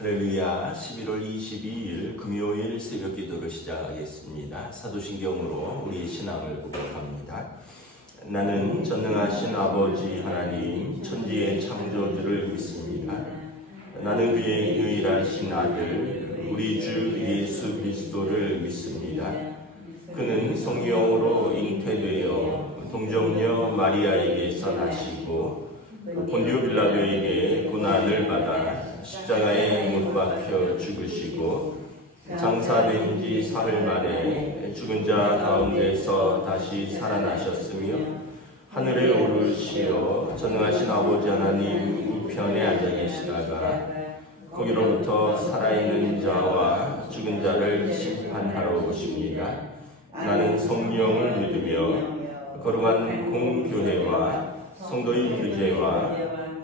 할렐루야. 11월 22일 금요일 새벽 기도를 시작하겠습니다. 사도신경으로 우리의 신앙을 고백합니다. 나는 전능하신 아버지 하나님 천지의 창조주를 믿습니다. 나는 그의 유일하신 아들 우리 주 예수 그리스도를 믿습니다. 그는 성령으로 잉태되어 동정녀 마리아에게서 나시고 본디오 빌라도에게 고난을 받아 십자가에 못 박혀 죽으시고 장사된 지 사흘 만에 죽은 자 가운데서 다시 살아나셨으며 하늘에 오르시어 전능하신 아버지 하나님 우편에 앉아 계시다가 거기로부터 살아있는 자와 죽은 자를 심판하러 오십니다. 나는 성령을 믿으며 거룩한 공교회와 성도의 교제와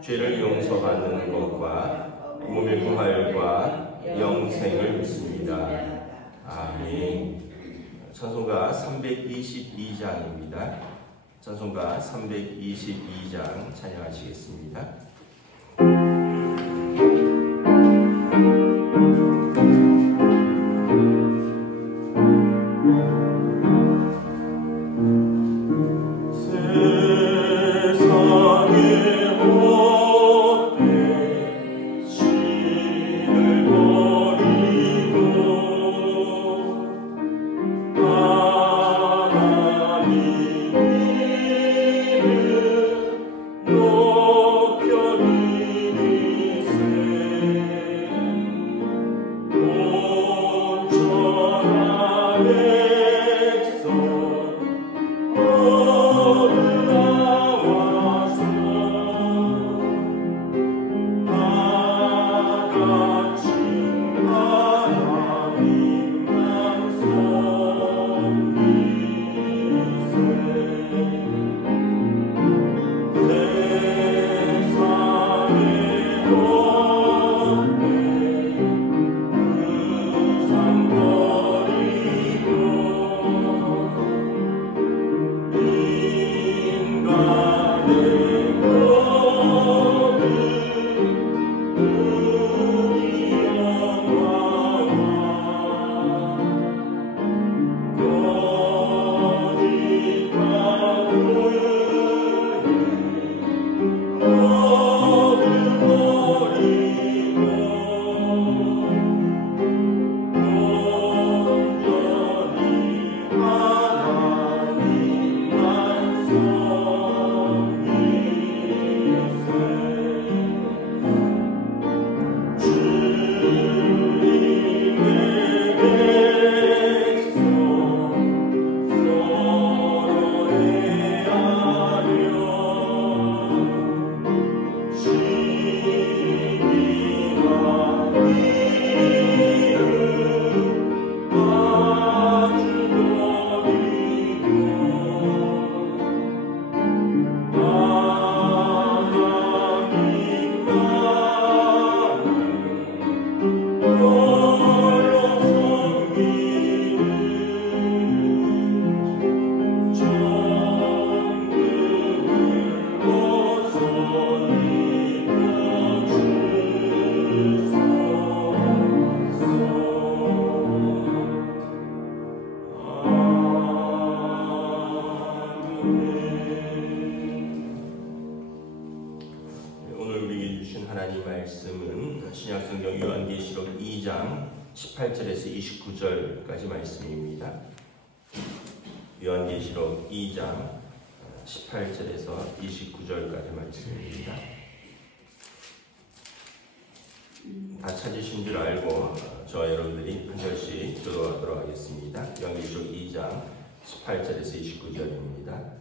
죄를 용서받는 것과 몸의 부활과 영생을 믿습니다. 아멘. 찬송가 322장입니다. 찬송가 322장 찬양하시겠습니다. 하나님 말씀은 신약성경 요한계시록 2장 18절에서 29절까지 말씀입니다. 요한계시록 2장 18절에서 29절까지 말씀입니다. 다 찾으신 줄 알고 저와 여러분들이 한 절씩 기도하도록 하겠습니다. 요한계시록 2장 18절에서 29절입니다.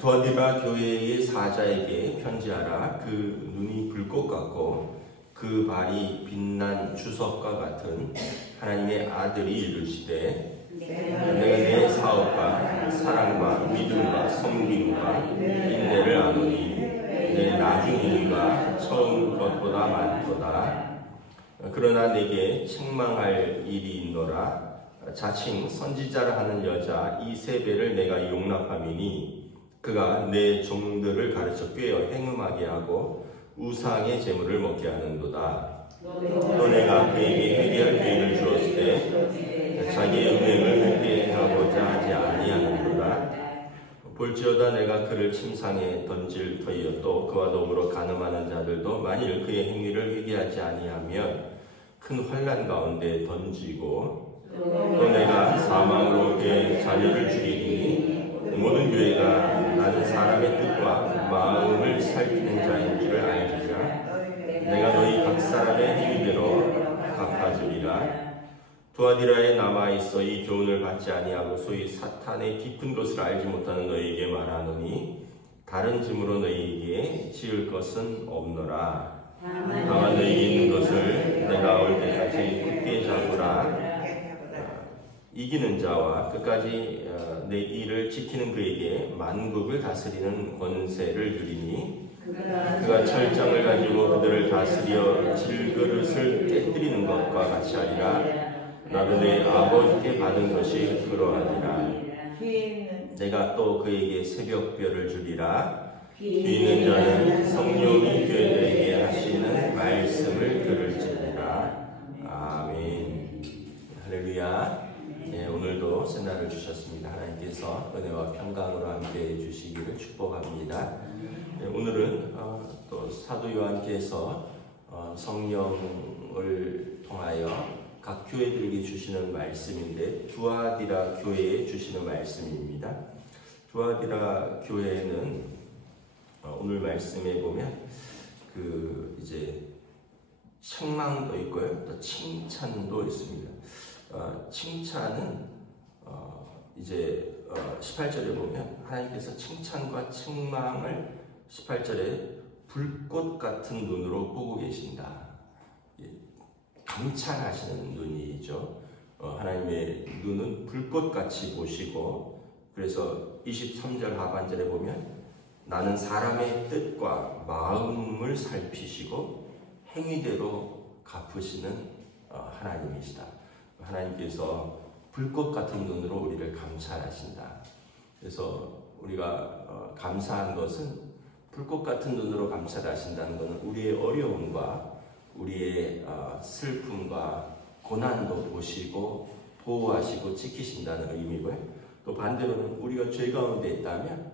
두아디라 교회의 사자에게 편지하라. 그 눈이 불꽃 같고 그 발이 빛난 주석과 같은 하나님의 아들이 이르시되 내가 내 사업과 사랑과 믿음과 섬김과 인내를 아노니 내 나중이가 처음 것보다 많도다. 그러나 내게 책망할 일이 있노라. 자칭 선지자라 하는 여자 이세벨을 내가 용납함이니 그가 내 종들을 가르쳐 꿰어 행음하게 하고 우상의 제물을 먹게 하는도다. 또 내가 그에게 회개할 기회를 주었을 때 자기의 음행을 회개하고자 하지 아니하는도다. 볼지어다 내가 그를 침상에 던질 터이요 또 그와 더불어 간음하는 자들도 만일 그의 행위를 회개하지 아니하면 큰 환난 가운데 던지고 또 내가 사망으로 그의 자녀를 죽이니 모든 교회가 나는 사람의 뜻과 마음을 살피는 자인 줄을 알지라. 내가 너희 각 사람의 행위대로 갚아주리라. 두아디라에 남아있어 이 교훈을 받지 아니하고 소위 사탄의 깊은 것을 알지 못하는 너희에게 말하노니 다른 짐으로 너희에게 지을 것은 없노라. 다만 너희에게 있는 것을 내가 올 때까지 굳게 잡으라. 이기는 자와 끝까지 내 일을 지키는 그에게 만국을 다스리는 권세를 주리니 그가 철장을 가지고 그들을 다스려 질그릇을 깨뜨리는 것과 같이 하리라. 나도 내 아버지께 받은 것이 그러하니라. 내가 또 그에게 새벽별을 주리라. 귀 있는 자는 성령이 교회들에게 하시는 말씀을 들을지니라. 아멘. 할렐루야. 네, 오늘도 새날을 주셨습니다. 하나님께서 은혜와 평강으로 함께 해주시기를 축복합니다. 네, 오늘은 또 사도 요한께서 성령을 통하여 각 교회들에게 주시는 말씀인데 두아디라 교회에 주시는 말씀입니다. 두아디라 교회는 오늘 말씀에 보면 이제 책망도 있고요, 또 칭찬도 있습니다. 칭찬은 이제 18절에 보면 하나님께서 칭찬과 책망을 18절에 불꽃 같은 눈으로 보고 계신다. 감찰하시는 눈이죠. 하나님의 눈은 불꽃같이 보시고, 그래서 23절 하반절에 보면 나는 사람의 뜻과 마음을 살피시고 행위대로 갚으시는 하나님이시다. 하나님께서 불꽃 같은 눈으로 우리를 감찰하신다. 그래서 우리가 감사한 것은 불꽃 같은 눈으로 감찰하신다는 것은 우리의 어려움과 우리의 슬픔과 고난도 보시고 보호하시고 지키신다는 의미고요. 또 반대로는 우리가 죄 가운데 있다면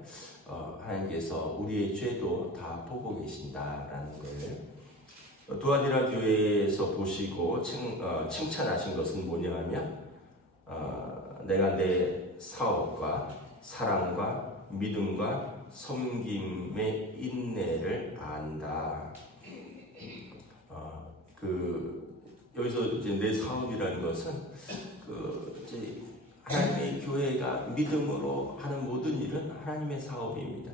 하나님께서 우리의 죄도 다 보고 계신다라는 거예요. 두아디라 교회에서 보시고 칭찬하신 것은 뭐냐 하면 내가 내 사업과 사랑과 믿음과 섬김의 인내를 안다. 여기서 이제 내 사업이라는 것은 이제 하나님의 교회가 믿음으로 하는 모든 일은 하나님의 사업입니다.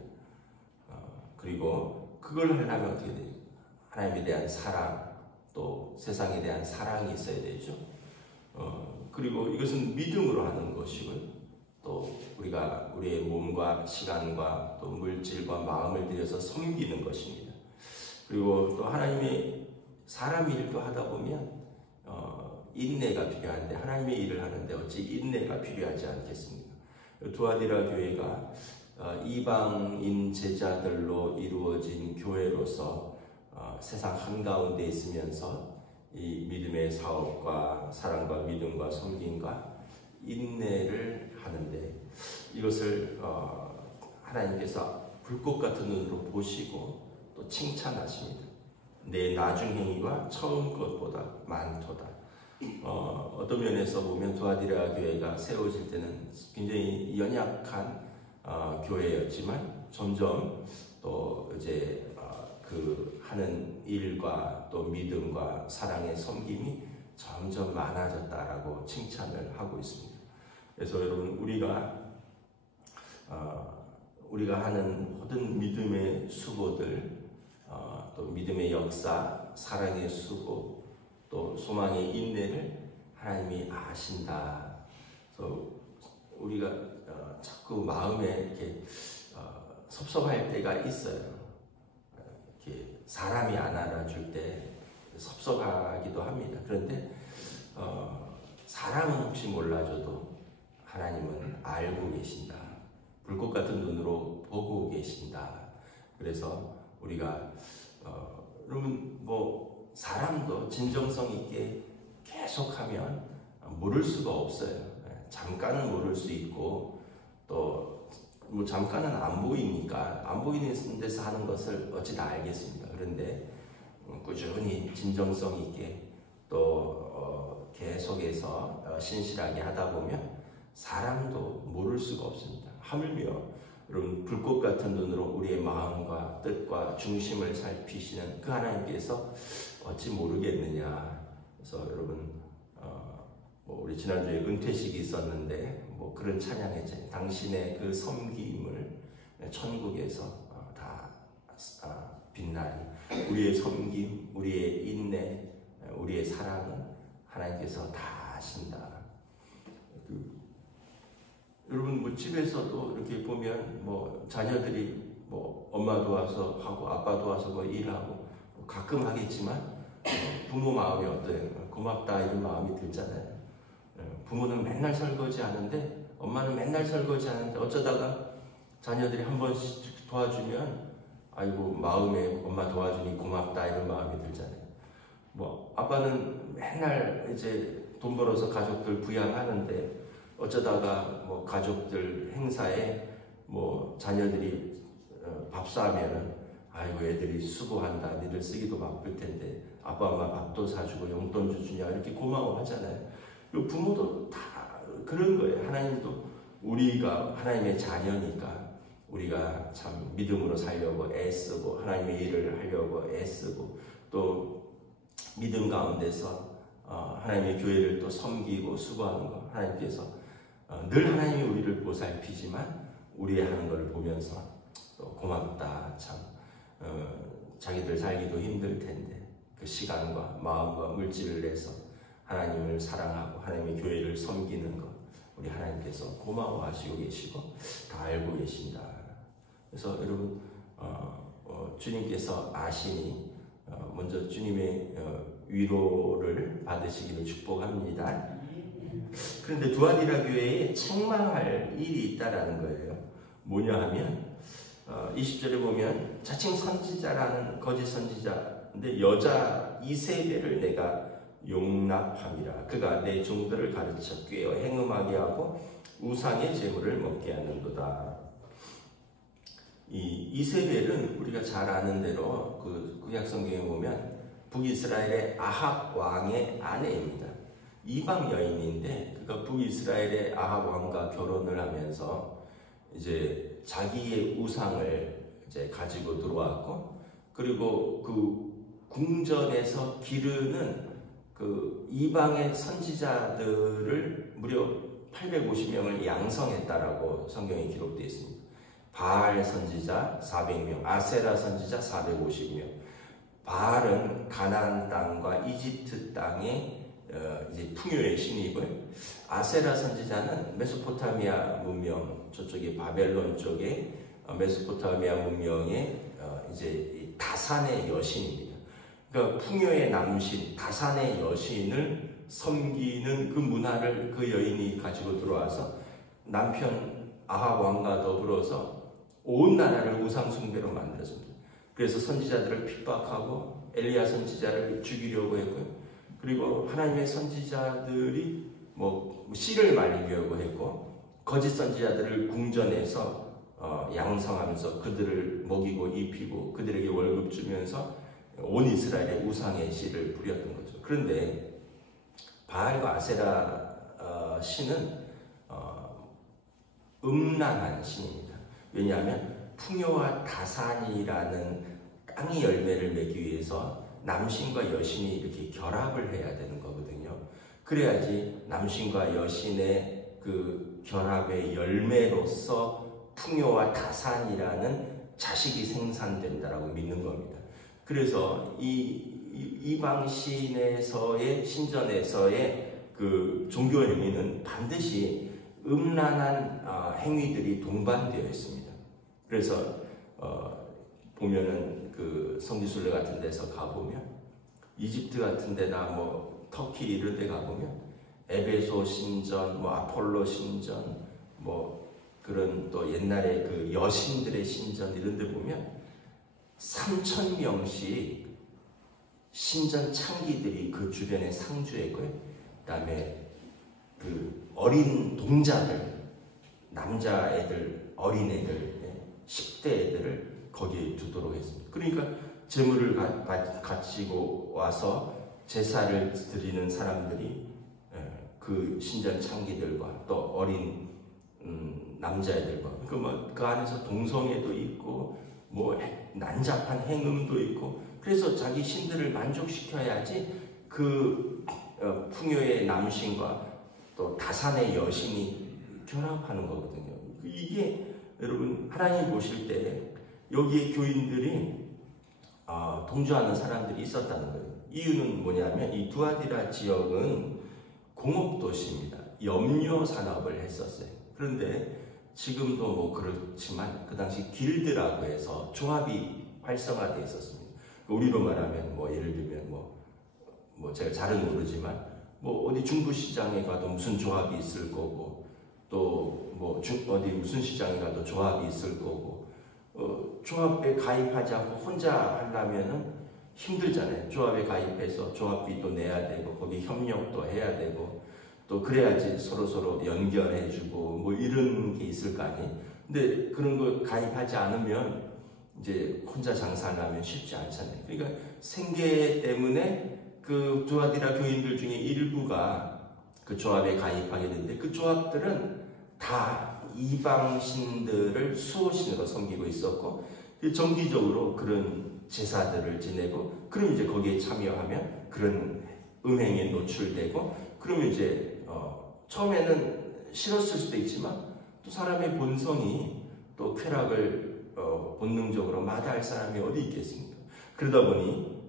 그리고 그걸 하려면 어떻게 되죠? 하나님에 대한 사랑, 또 세상에 대한 사랑이 있어야 되죠. 그리고 이것은 믿음으로 하는 것이고요. 또 우리가 우리의 몸과 시간과 또 물질과 마음을 들여서 섬기는 것입니다. 그리고 또 하나님의 사람 일도 하다 보면 인내가 필요한데 하나님의 일을 하는데 어찌 인내가 필요하지 않겠습니까? 두아디라 교회가 이방인 제자들로 이루어진 교회로서 세상 한가운데 있으면서 이 믿음의 사업과 사랑과 믿음과 섬김과 인내를 하는데 이것을 하나님께서 불꽃 같은 눈으로 보시고 또 칭찬하십니다. 내 나중 행위가 처음 것보다 많도다. 어떤 면에서 보면 두아디라 교회가 세워질 때는 굉장히 연약한 교회였지만 점점 또 이제 하는 일과 또 믿음과 사랑의 섬김이 점점 많아졌다라고 칭찬을 하고 있습니다. 그래서 여러분 우리가 하는 모든 믿음의 수고들, 또 믿음의 역사, 사랑의 수고, 또 소망의 인내를 하나님이 아신다. 그래서 우리가 자꾸 마음에 이렇게 섭섭할 때가 있어요. 이렇게 사람이 안 알아줄 때 섭섭하기도 합니다. 그런데 사람은 혹시 몰라줘도 하나님은 알고 계신다. 불꽃 같은 눈으로 보고 계신다. 그래서 우리가 여러분 사람도 진정성 있게 계속하면 모를 수가 없어요. 잠깐은 모를 수 있고 또 뭐 잠깐은 안 보이니까 안 보이는 데서 하는 것을 어찌 다 알겠습니다. 그런데 꾸준히 진정성 있게 또 계속해서 신실하게 하다 보면 사람도 모를 수가 없습니다. 하물며 여러분 불꽃 같은 눈으로 우리의 마음과 뜻과 중심을 살피시는 그 하나님께서 어찌 모르겠느냐. 그래서 여러분 우리 지난주에 은퇴식이 있었는데 그런 찬양했잖아요. 당신의 그 섬김을 천국에서 다 빛나리. 우리의 섬김, 우리의 인내, 우리의 사랑은 하나님께서 다 하신다. 여러분 집에서도 이렇게 보면 자녀들이 엄마 도와서 하고 아빠 도와서 일하고 가끔 하겠지만 부모 마음이 어때요? 고맙다 이런 마음이 들잖아요. 부모는 맨날 설거지 하는데 엄마는 맨날 설거지 하는데 어쩌다가 자녀들이 한 번씩 도와주면 아이고 마음에 엄마 도와주니 고맙다 이런 마음이 들잖아요. 아빠는 맨날 이제 돈 벌어서 가족들 부양하는데 어쩌다가 가족들 행사에 자녀들이 밥 싸면은 아이고 애들이 수고한다 니들 쓰기도 바쁠 텐데 아빠 엄마 밥도 사주고 용돈 주주냐 이렇게 고마워하잖아요. 부모도 다 그런 거예요. 하나님도 우리가 하나님의 자녀니까 우리가 참 믿음으로 살려고 애쓰고 하나님의 일을 하려고 애쓰고 또 믿음 가운데서 하나님의 교회를 또 섬기고 수고하는 거 하나님께서 늘 하나님이 우리를 보살피지만 우리 하는 걸 보면서 또 고맙다 참 자기들 살기도 힘들 텐데 그 시간과 마음과 물질을 내서 하나님을 사랑하고 하나님의 교회를 섬기는 것 우리 하나님께서 고마워하시고 계시고 다 알고 계신다. 그래서 여러분 주님께서 아시니 먼저 주님의 위로를 받으시기를 축복합니다. 그런데 두아디라 교회에 책망할 일이 있다라는 거예요. 뭐냐 하면 20절에 보면 자칭 선지자라는 거짓 선지자인데 여자 이세벨을 내가 용납함이라. 그가 내 종들을 가르쳐 꾀어 행음하게 하고 우상의 제물을 먹게 하는도다. 이 이세벨은 우리가 잘 아는 대로 그 구약 성경에 보면 북이스라엘의 아합 왕의 아내입니다. 이방 여인인데 그가 북이스라엘의 아합 왕과 결혼을 하면서 이제 자기의 우상을 이제 가지고 들어왔고 그리고 그 궁전에서 기르는 그 이방의 선지자들을 무려 850명을 양성했다라고 성경에 기록되어 있습니다. 바알 선지자 400명, 아세라 선지자 450명. 바알은 가나안 땅과 이집트 땅의 이제 풍요의 신입을, 아세라 선지자는 메소포타미아 문명, 저쪽에 바벨론 쪽에 메소포타미아 문명의 이제 다산의 여신입니다. 그러니까 풍요의 남신, 다산의 여신을 섬기는 그 문화를 그 여인이 가지고 들어와서 남편 아합 왕과 더불어서 온 나라를 우상 숭배로 만들었습니다. 그래서 선지자들을 핍박하고 엘리야 선지자를 죽이려고 했고요. 그리고 하나님의 선지자들이 씨를 말리려고 했고 거짓 선지자들을 궁전에서 양성하면서 그들을 먹이고 입히고 그들에게 월급 주면서 온 이스라엘의 우상의 씨를 뿌렸던 거죠. 그런데 바알과 아세라 신은 음란한 신입니다. 왜냐하면 풍요와 다산이라는 땅의 열매를 맺기 위해서 남신과 여신이 이렇게 결합을 해야 되는 거거든요. 그래야지 남신과 여신의 그 결합의 열매로서 풍요와 다산이라는 자식이 생산된다라고 믿는 겁니다. 그래서 이 이방 신에서의 신전에서의 그 종교 행위는 반드시 음란한 행위들이 동반되어 있습니다. 그래서 보면은 그 성지순례 같은 데서 가보면 이집트 같은 데나 터키 이런 데 가보면 에베소 신전, 아폴로 신전, 그런 또 옛날에 그 여신들의 신전 이런 데 보면 3,000명씩 신전 창기들이 그 주변에 상주했고요. 그다음에 그 어린 동자들, 남자애들, 어린애들, 10대 애들을 거기에 두도록 했습니다. 그러니까 제물을 가지고 와서 제사를 드리는 사람들이 그 신전 창기들과 또 어린 남자애들과 그 안에서 동성애도 있고 뭐 난잡한 행음도 있고, 그래서 자기 신들을 만족시켜야지 그 풍요의 남신과 또 다산의 여신이 결합하는 거거든요. 이게 여러분 하나님 보실 때 여기에 교인들이 동조하는 사람들이 있었다는 거예요. 이유는 뭐냐면 이 두아디라 지역은 공업도시입니다. 염료 산업을 했었어요. 그런데 지금도 뭐 그렇지만 그 당시 길드라고 해서 조합이 활성화되어 있었습니다. 우리로 말하면 뭐 예를 들면 뭐 제가 잘은 모르지만 뭐 어디 중부시장에 가도 무슨 조합이 있을 거고, 또 뭐 어디 무슨 시장에 가도 조합이 있을 거고, 조합에 가입하지 않고 혼자 하려면은 힘들잖아요. 조합에 가입해서 조합비도 내야 되고 거기 협력도 해야 되고 또 그래야지 서로 연결해주고 뭐 이런 게 있을 거 아니에요. 근데 그런 거 가입하지 않으면 이제 혼자 장사하려면 쉽지 않잖아요. 그러니까 생계 때문에 그 두아디라 교인들 중에 일부가 그 조합에 가입하게 되는데, 그 조합들은 다 이방신들을 수호신으로 섬기고 있었고 정기적으로 그런 제사들을 지내고, 그럼 이제 거기에 참여하면 그런 음행에 노출되고, 그러면 이제 처음에는 싫었을 수도 있지만 또 사람의 본성이 또 쾌락을 본능적으로 마다할 사람이 어디 있겠습니까? 그러다 보니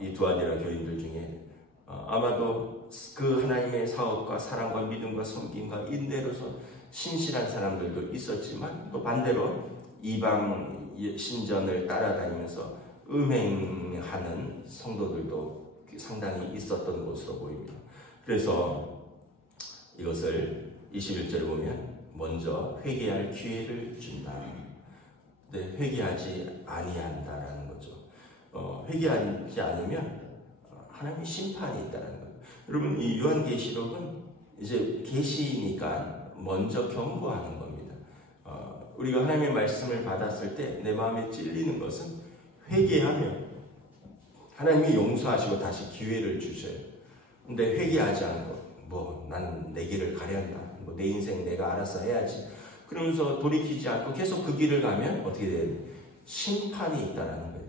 이 두아디라 교인들 중에 아마도 그 하나님의 사업과 사랑과 믿음과 섬김과 인내로서 신실한 사람들도 있었지만, 또 반대로 이방 신전을 따라다니면서 음행하는 성도들도 상당히 있었던 것으로 보입니다. 그래서 이것을 21절에 보면 먼저 회개할 기회를 준다. 근데 회개하지 아니한다라는 거죠. 회개하지 않으면 하나님의 심판이 있다는 거예요. 여러분, 이 요한계시록은 이제 계시니까 먼저 경고하는 겁니다. 우리가 하나님의 말씀을 받았을 때 내 마음에 찔리는 것은 회개하면 하나님이 용서하시고 다시 기회를 주셔요. 근데 회개하지 않고 난 내 길을 가련다, 내 인생 내가 알아서 해야지, 그러면서 돌이키지 않고 계속 그 길을 가면 어떻게 돼요? 심판이 있다는 거예요.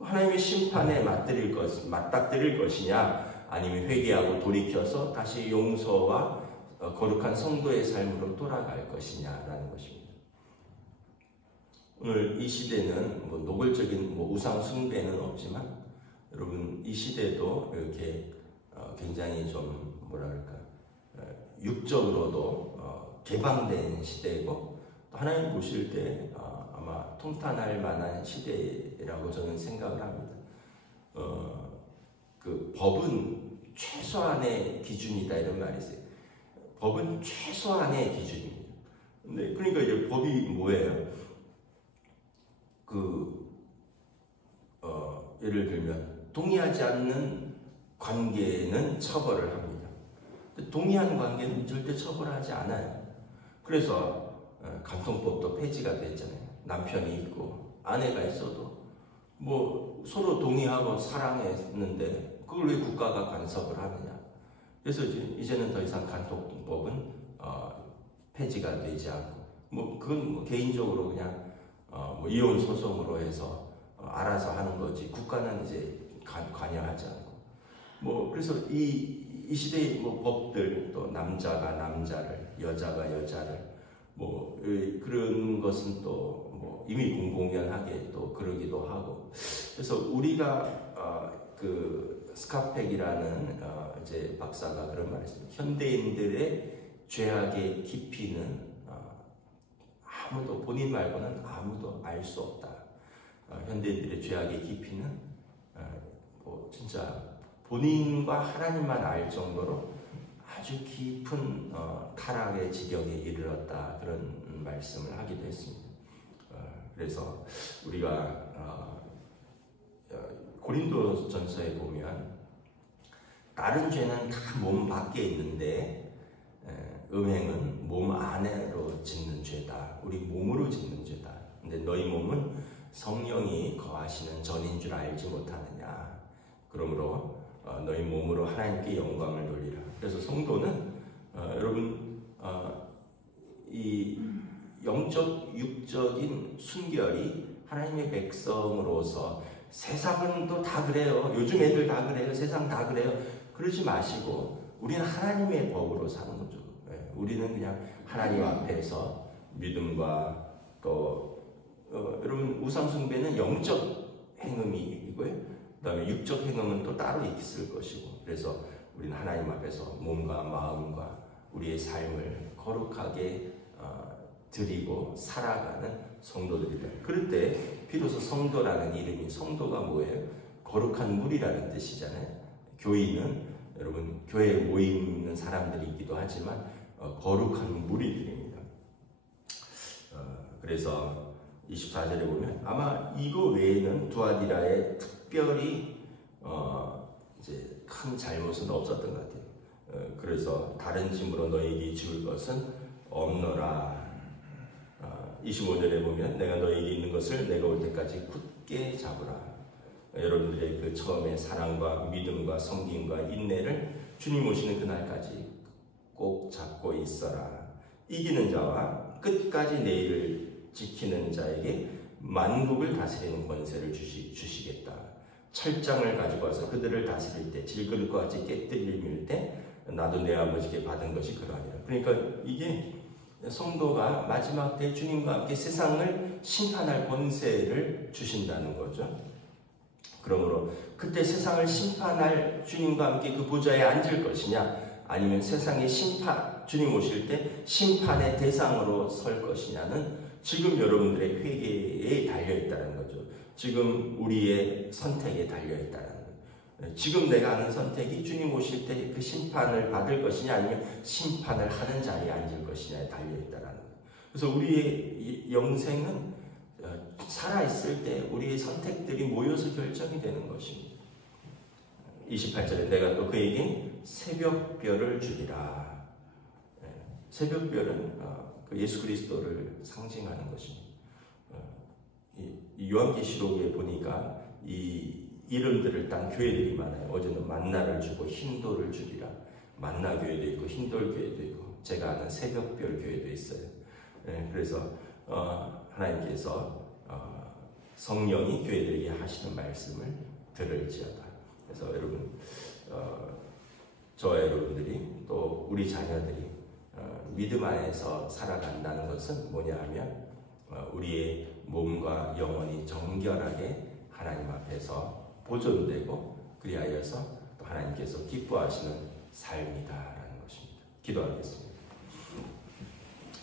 하나님의 심판에 맞닥뜨릴 것이냐, 아니면 회개하고 돌이켜서 다시 용서와 거룩한 성도의 삶으로 돌아갈 것이냐라는 것입니다. 오늘 이 시대는 노골적인 우상 숭배는 없지만, 여러분 이 시대도 이렇게 굉장히 좀 육적으로도 개방된 시대이고, 또 하나님 보실 때 아마 통탄할 만한 시대라고 저는 생각을 합니다. 그 법은 최소한의 기준이다 이런 말이 있어요. 법은 최소한의 기준입니다. 근데 그러니까 이제 법이 뭐예요? 예를 들면 동의하지 않는 관계는 처벌을 합니다. 동의하는 관계는 절대 처벌하지 않아요. 그래서 간통법도 폐지가 됐잖아요. 남편이 있고 아내가 있어도 서로 동의하고 사랑했는데 그걸 왜 국가가 간섭을 하느냐. 그래서 이제는 더 이상 간통법은 폐지가 되지 않고, 그건 개인적으로 그냥 이혼 소송으로 해서 알아서 하는 거지, 국가는 이제 관여하지 않고, 그래서 이 시대의 법들, 또 남자가 남자를, 여자가 여자를, 그런 것은 또 이미 공공연하게 또 그러기도 하고, 그래서 우리가 그 스카펙이라는 이제 박사가 그런 말을 했습니다. 현대인들의 죄악의 깊이는 아무도, 본인 말고는 아무도 알 수 없다. 현대인들의 죄악의 깊이는 진짜 본인과 하나님만 알 정도로 아주 깊은 타락의 지경에 이르렀다, 그런 말씀을 하기도 했습니다. 그래서 우리가 고린도전서에 보면 다른 죄는 다 몸 밖에 있는데 음행은 몸 안으로 짓는 죄다. 우리 몸으로 짓는 죄다. 근데 너희 몸은 성령이 거하시는 전인 줄 알지 못하느냐. 그러므로 너희 몸으로 하나님께 영광을 돌리라. 그래서 성도는 여러분 이 영적 육적인 순결이 하나님의 백성으로서 세상은 또 다 그래요. 요즘 애들 다 그래요. 세상 다 그래요. 그러지 마시고 우리는 하나님의 법으로 사는 거죠. 우리는 그냥 하나님 앞에서 믿음과 또 여러분 우상 숭배는 영적 행음이고요. 그다음에 육적 행음은 또 따로 있을 것이고, 그래서 우리는 하나님 앞에서 몸과 마음과 우리의 삶을 거룩하게 드리고 살아가는 성도들이다. 그럴 때 비로소 성도라는 이름이, 성도가 뭐예요? 거룩한 물이라는 뜻이잖아요. 교인은 여러분 교회에 모이는 사람들이기도 하지만 거룩한 무리들입니다. 그래서 24절에 보면 아마 이거 외에는 두아디라에 특별히 이제 큰 잘못은 없었던 것 같아요. 그래서 다른 짐으로 너에게 지울 것은 없노라. 25절에 보면 내가 너에게 있는 것을 내가 올 때까지 굳게 잡으라. 여러분들의 그 처음에 사랑과 믿음과 섬김과 인내를 주님 오시는 그날까지 꼭 잡고 있어라. 이기는 자와 끝까지 내 일을 지키는 자에게 만국을 다스리는 권세를 주시겠다. 철장을 가지고 와서 그들을 다스릴 때, 질그릇과 같이 깨뜨리를 밀 때 나도 내 아버지께 받은 것이 그러하니라. 그러니까 이게 성도가 마지막 때 주님과 함께 세상을 심판할 권세를 주신다는 거죠. 그러므로 그때 세상을 심판할 주님과 함께 그 보좌에 앉을 것이냐, 아니면 세상의 주님 오실 때 심판의 대상으로 설 것이냐는 지금 여러분들의 회개에 달려있다는 거죠. 지금 우리의 선택에 달려있다는 거예요. 지금 내가 하는 선택이 주님 오실 때 그 심판을 받을 것이냐, 아니면 심판을 하는 자리에 앉을 것이냐에 달려있다는 거예요. 그래서 우리의 영생은 살아있을 때 우리의 선택들이 모여서 결정이 되는 것입니다. 28절에 내가 또 그에게 새벽별을 주리라. 새벽별은 예수 그리스도를 상징하는 것입니다. 이 요한계시록에 보니까 이 이름들을 딴 교회들이 많아요. 어제는 만나를 주고 흰돌을 주리라. 만나 교회도 있고 흰돌 교회도 있고 제가 아는 새벽별 교회도 있어요. 그래서 하나님께서 성령이 교회들에게 하시는 말씀을 들을지어다. 그래서 여러분, 저와 여러분들이 또 우리 자녀들이 믿음 안에서 살아간다는 것은 뭐냐 하면 우리의 몸과 영혼이 정결하게 하나님 앞에서 보존되고 그리하여서 또 하나님께서 기뻐하시는 삶이다라는 것입니다. 기도하겠습니다.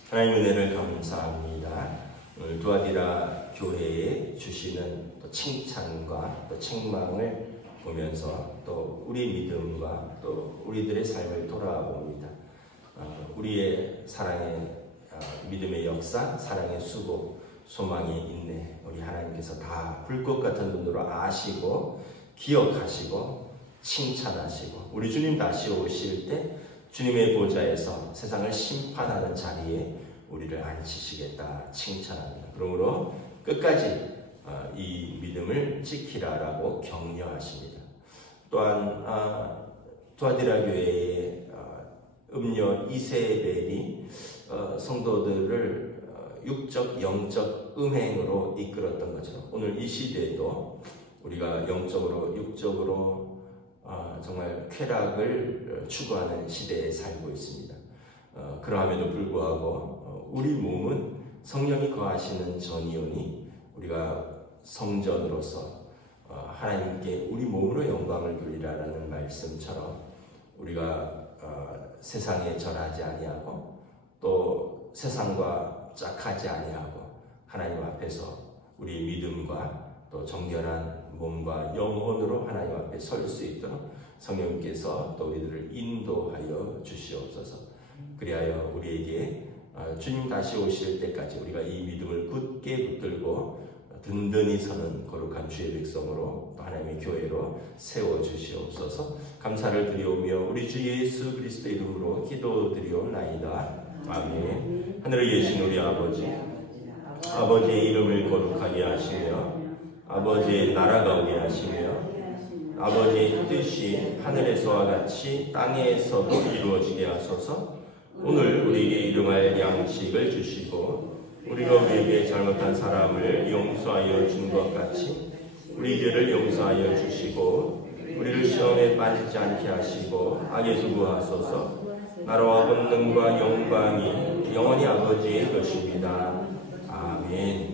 하나님의 은혜를 감사합니다. 오늘 두아디라 교회에 주시는 또 칭찬과 또 책망을 보면서 또 우리 믿음과 또 우리들의 삶을 돌아봅니다. 우리의 사랑의 믿음의 역사, 사랑의 수고, 소망의 인내, 우리 하나님께서 다 불꽃 같은 눈으로 아시고 기억하시고 칭찬하시고 우리 주님 다시 오실 때 주님의 보좌에서 세상을 심판하는 자리에 우리를 앉히시겠다 칭찬합니다. 그러므로 끝까지 이 믿음을 지키라라고 격려하십니다. 또한 두아디라 교회의 음녀 이세벨이 성도들을 육적, 영적 음행으로 이끌었던 것처럼 오늘 이 시대에도 우리가 영적으로, 육적으로 정말 쾌락을 추구하는 시대에 살고 있습니다. 그러함에도 불구하고 우리 몸은 성령이 거하시는 전이오니 우리가 성전으로서 하나님께 우리 몸으로 영광을 돌리라라는 말씀처럼 우리가 세상에 절하지 아니하고 또 세상과 짝하지 아니하고 하나님 앞에서 우리 믿음과 또 정결한 몸과 영혼으로 하나님 앞에 설 수 있도록 성령께서 또 우리들을 인도하여 주시옵소서. 그리하여 우리에게 주님 다시 오실 때까지 우리가 이 믿음을 굳게 붙들고 든든히 서는 거룩한 주의 백성으로 또 하나님의 교회로 세워주시옵소서. 감사를 드리오며 우리 주 예수 그리스도의 이름으로 기도드리옵나이다. 아멘. 하늘에 계신 우리 아버지, 아버지의 이름을 거룩하게 하시며 아버지의 나라가 오게 하시며 아버지의 뜻이 하늘에서와 같이 땅에서도 이루어지게 하소서. 오늘 우리에게 일용할 양식을 주시고 우리가 우리에게 잘못한 사람을 용서하여 준 것 같이 우리 죄를 용서하여 주시고 우리를 시험에 빠지지 않게 하시고 악에서 구하소서. 나라와 권능과 영광이 영원히 아버지의 것입니다. 아멘.